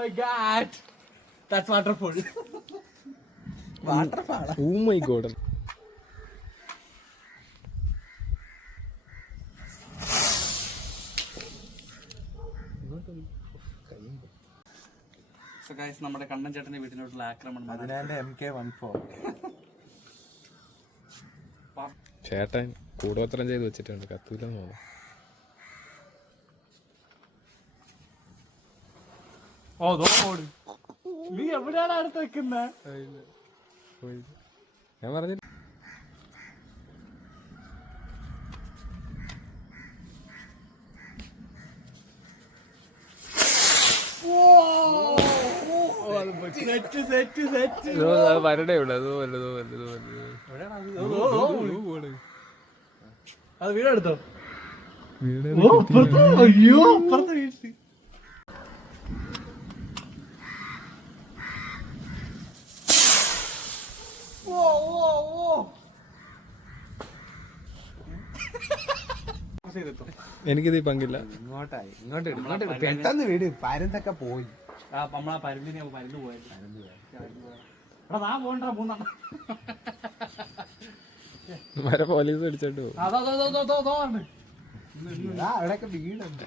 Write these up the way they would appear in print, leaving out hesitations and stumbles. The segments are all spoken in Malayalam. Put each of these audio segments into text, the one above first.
my god. That's waterfall. Waterfall. Oh my god. So guys, നമ്മുടെ കണ്ണൻ ചേട്ടന്റെ വീട്ടിലോട്ടുള്ള ആക്രമണം. അതിനാന്റെ MK14. ചേട്ടൻ കൂടോത്രം ചെയ്ത് വെച്ചിട്ടുണ്ട്, കത്തൂലെന്ന് തോന്നുന്നു. ഓ നീ എവിടെയാണ് അടുത്ത് വെക്കുന്നത്? ഞാൻ പറഞ്ഞില്ല. വരടേ ഉള്ളു. അത് വീടെടുത്തോ? വീട് അയ്യോ അപ്പുറത്തെ വീട്ടിൽ. എനിക്കിത് പങ്കില്ല. ഇങ്ങോട്ട് പെട്ടെന്ന് വീട് പരുന്തൊക്കെ പോയി. നമ്മളാ പരുന്തിനെ പരുന്ന് പോയത്. എടാ നാ പോണ്ട മൂന്നെണ്ണം. വരെ പോലീസ് പിടിച്ചോണ്ട് പോകും. അവിടെയൊക്കെ വീടുണ്ട്.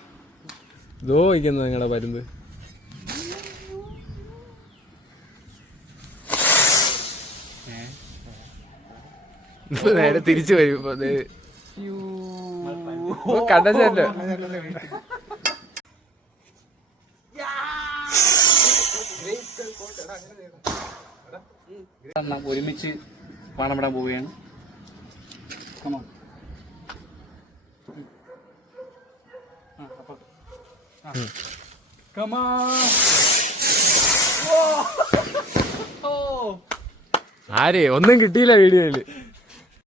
ഇതോ വയ്ക്കുന്നത് നിങ്ങളെ പരുന്ത്. നേരെ തിരിച്ചു വരും. കണ്ടല്ലോ. ഒരുമിച്ച് പണമിടാൻ പോവുകയാണ്. ആരേ ഒന്നും കിട്ടിയില്ല വീഡിയോയില്.